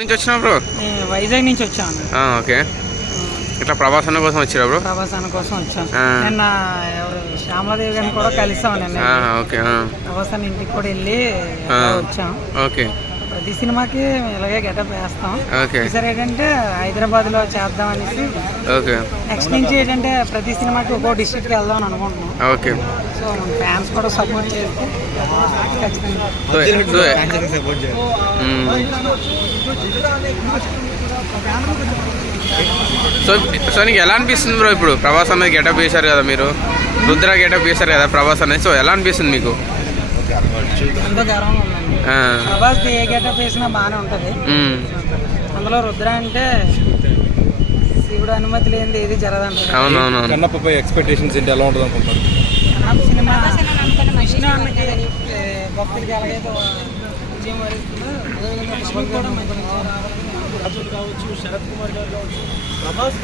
నుంచి వచ్చినా బ్రో? నేను వైజాగ్ నుంచి వచ్చాను. ఓకే. ఇట్లా ప్రభాస్ కోసం వచ్చారా బ్రో? ప్రభాస్ కోసం వచ్చాను. నిన్న ఎవరు శ్యామలాదేవి గారిని కూడా కలిసాం నిన్న. ఓకే. ప్రభాస్ ఇంటికి కూడా వెళ్ళి వచ్చాం. ఓకే. ప్రతి సినిమాకి ఇలాగే గెటప్ వేస్తాం. ఓకే. ఈసారి ఏంటంటే హైదరాబాద్ లో చేద్దాం అనేసి. ఓకే. నెక్స్ట్ నుంచి ఏంటంటే ప్రతి సినిమాకి ఒక్కో డిస్ట్రిక్ట్ కి వెళ్దాం అని అనుకుంటున్నాం. ఓకే. సో మన ఫ్యాన్స్ కూడా సపోర్ట్ చేస్తే ఖచ్చితంగా. సో నీకు ఎలా అనిపిస్తుంది బ్రో? ఇప్పుడు ప్రభాస్ అనేది గెటప్ వేశారు కదా, మీరు రుద్ర గెటప్ వేశారు కదా ప్రభాస్ అనేది. సో ఎలా అనిపిస్తుంది మీకు? ఎంతో గర్వంగా ఉందండి. ప్రభాస్ ఏ గెటప్ వేసినా బాగానే ఉంటది. అందులో రుద్ర అంటే శివుడు అనుమతి లేనిది ఏది జరగదండి. అవునవును. కన్నప్పపై ఎక్స్పెక్టేషన్స్ ఏంటి, ఎలా ఉంటుంది అనుకుంటారు? సినిమా విష్ణు అన్నకి భక్తులకి ఎలాగైతే విజయం వరిస్తుందో కూడా మంచి కావచ్చు. శరత్ కుమార్ గారు కావచ్చు, ప్రభాస్